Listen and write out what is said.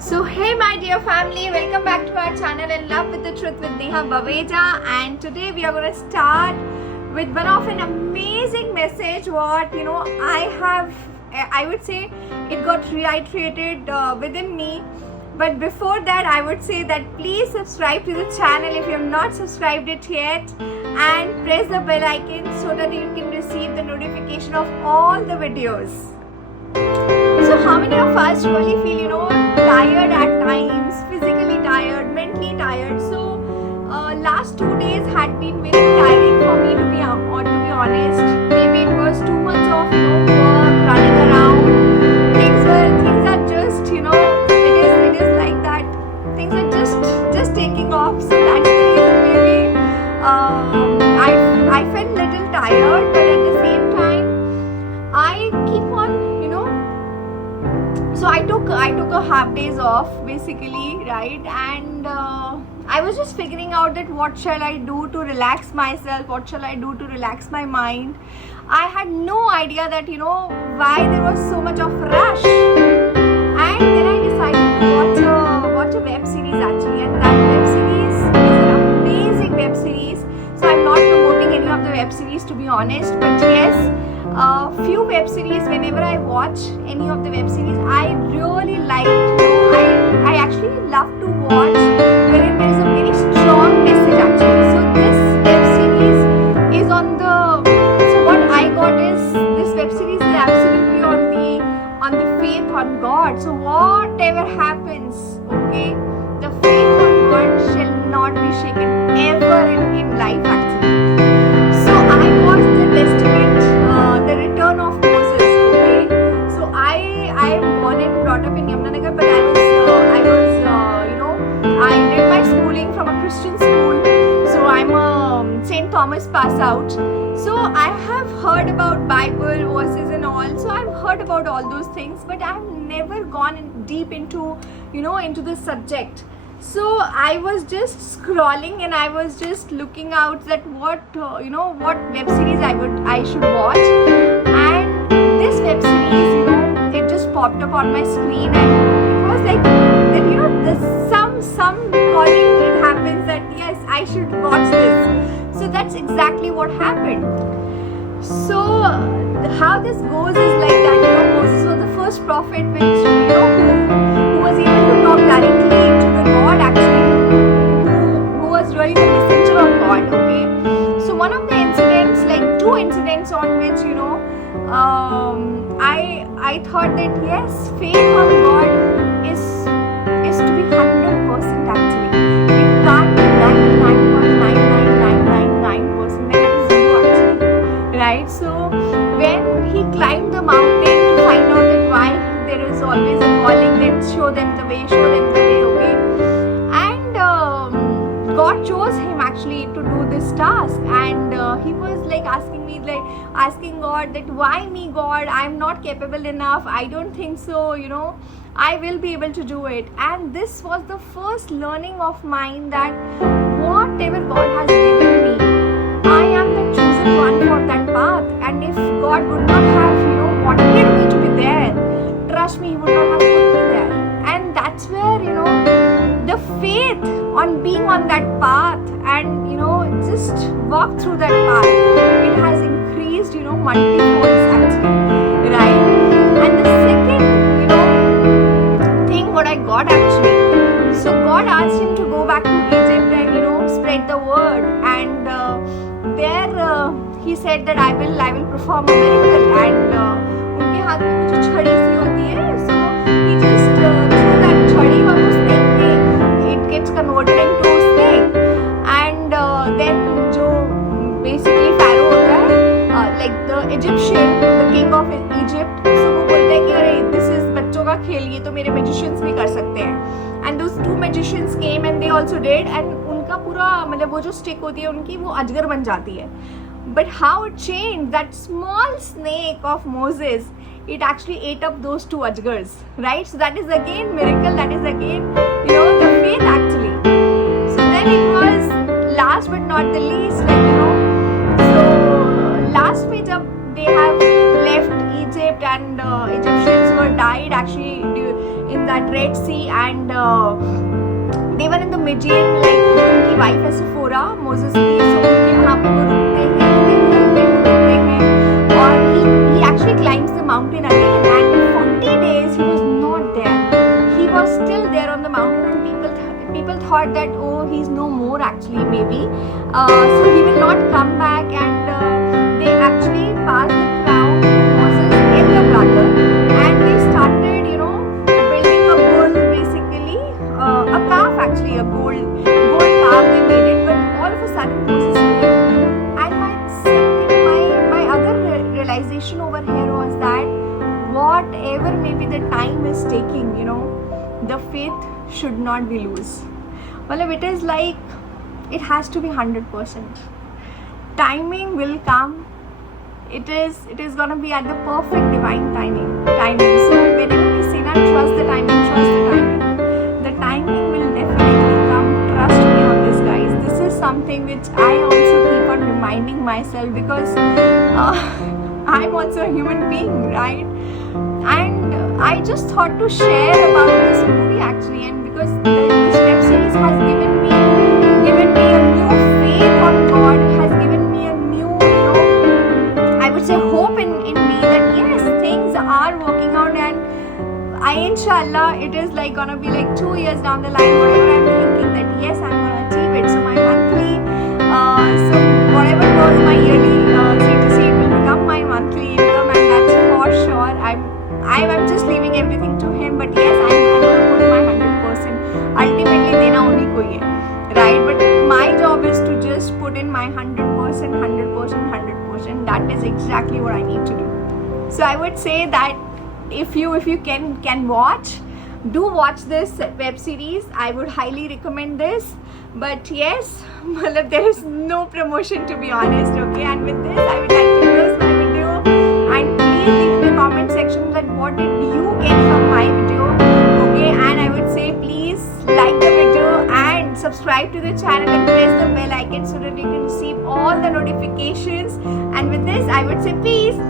So hey my dear family, welcome back to our channel In Love with the Truth with Neha Baveja, and today we are going to start with one of an amazing message what I would say it got reiterated within me. But before that, I would say that please subscribe to the channel if you have not subscribed it yet, and press the bell icon so that you can receive the notification of all the videos. So how many of us really feel, tired at times, physically tired, mentally tired? So last 2 days had been very tiring for me to be honest. Maybe it was 2 months of work, running around. Things are just it is like that. Things are just taking off. So that's the reason maybe I felt little tired, but at the same time I keep on. So I took a half days off basically, right? And I was just figuring out that what shall I do to relax myself, what shall I do to relax my mind. I had no idea that why there was so much of rush, and then I decided to watch a web series actually, and that web series is an amazing web series. So I'm not promoting any of the web series to be honest, but yes, few web series, whenever I watch any of the web series, I really like I actually love to watch wherein there is a very strong message actually. So this web series is on the, so what I got is, this web series is absolutely on the faith on God. So whatever happens, okay, the faith on God shall not be shaken ever in life actually. So I watched the Testament, the return of Moses, okay. So I am born and brought up in Yamunanagar, but I did my schooling from a Christian school. So I'm a St. Thomas pass out. So I have heard about Bible verses and all. So I've heard about all those things, but I've never gone deep into into the subject. So I was just scrolling and I was just looking out that what web series I should watch, and this web series it just popped up on my screen, and it was like that some calling it happens that yes, I should watch this. So that's exactly what happened. So how this goes is like that, Moses was the first prophet which who was able to talk directly to the God actually, who was really the messenger of God, okay. So one of the incidents, like 2 incidents on which I thought that yes, faith on God is to be 100% actually. It can't be 99.99999%, then it is zero actually, right? So when he climbed the mountain to find out that why there is always a calling that show them the way, okay, and God chose him actually to do this task, and he was like asking God that why me, God, I'm not capable enough, I don't think so, I will be able to do it. And this was the first learning of mine that whatever God has given me, I am the chosen one for that path. And if God would not have wanted me to be there, trust me, He would not have put me there. And that's where the faith on being on that path and just walk through that path, it has increased multi-folds actually, right? And the second thing what I got actually, so God asked him to go back to Egypt and spread the word, and there he said that I will perform a miracle, and उनके हाथ में कुछ छड़ी सी होती है, so he just threw that छड़ी on the snake पे, it gets converted into a snake, and then जो basically Pharaoh होता है, like the Egyptian, the king of Egypt, so वो बोलता है कि अरे this is बच्चों का खेल, ये तो मेरे magicians भी कर सकते हैं, and those 2 magicians came and they also did, and उनका पूरा मतलब वो जो stick होती है उनकी वो अजगर बन जाती है. But how it changed, that small snake of Moses, it actually ate up those 2 ajgars, right? So that is again miracle, that is again the faith actually. So then it was last but not the least, so last में जब they have left Egypt and Egyptians were died actually in that Red Sea, and they were in the Midian, like उनकी wife है Sephora, Moses की, so उनके वहाँ पे वो रुकते हैं, रुकते हैं, और he actually climbs the mountain again, and in 40 days he was not there. He was still there on the mountain, and people thought that, oh, he's no more actually, maybe, so he will not come back, and they actually passed the crown to Moses' elder brother, and they started, you know, building a bull, basically, a calf actually, a gold calf they made it, but all of a sudden Moses failed. And my other realization over here was that whatever maybe the time is taking, you know, the faith should not be loose. Well, if it is like, it has to be 100%. Timing will come. It is gonna be at the perfect divine timing. So whenever we say that, trust the timing. The timing will definitely come. Trust me on this, guys. This is something which I also keep on reminding myself, because I'm also a human being, right? And I just thought to share about this movie actually, and because this web series has given me a new faith on God, has given me a new, you know, I would say hope in me, that yes, things are working out, and inshallah, it is like gonna be like 2 years down the line, whatever I'm thinking, that yes, I'm gonna achieve it. So my monthly, so whatever was my yearly C2C, it will become my monthly income, and that's for sure. I'm just leaving everything to him, but yes, I'm gonna put my 100%. Ultimately, देना उन्हीं को ही है, right? But my job is to just put in my 100%. That is exactly what I need to do. So I would say that if you can watch, do watch this web series. I would highly recommend this. But yes, there is no promotion, to be honest. Okay, and with this, I would like to close my video. And please leave in the comment section that what did you get from my video. Okay, and I would say please like the video and subscribe to the channel and press the bell icon so that you can receive all the notifications. And with this, I would say peace.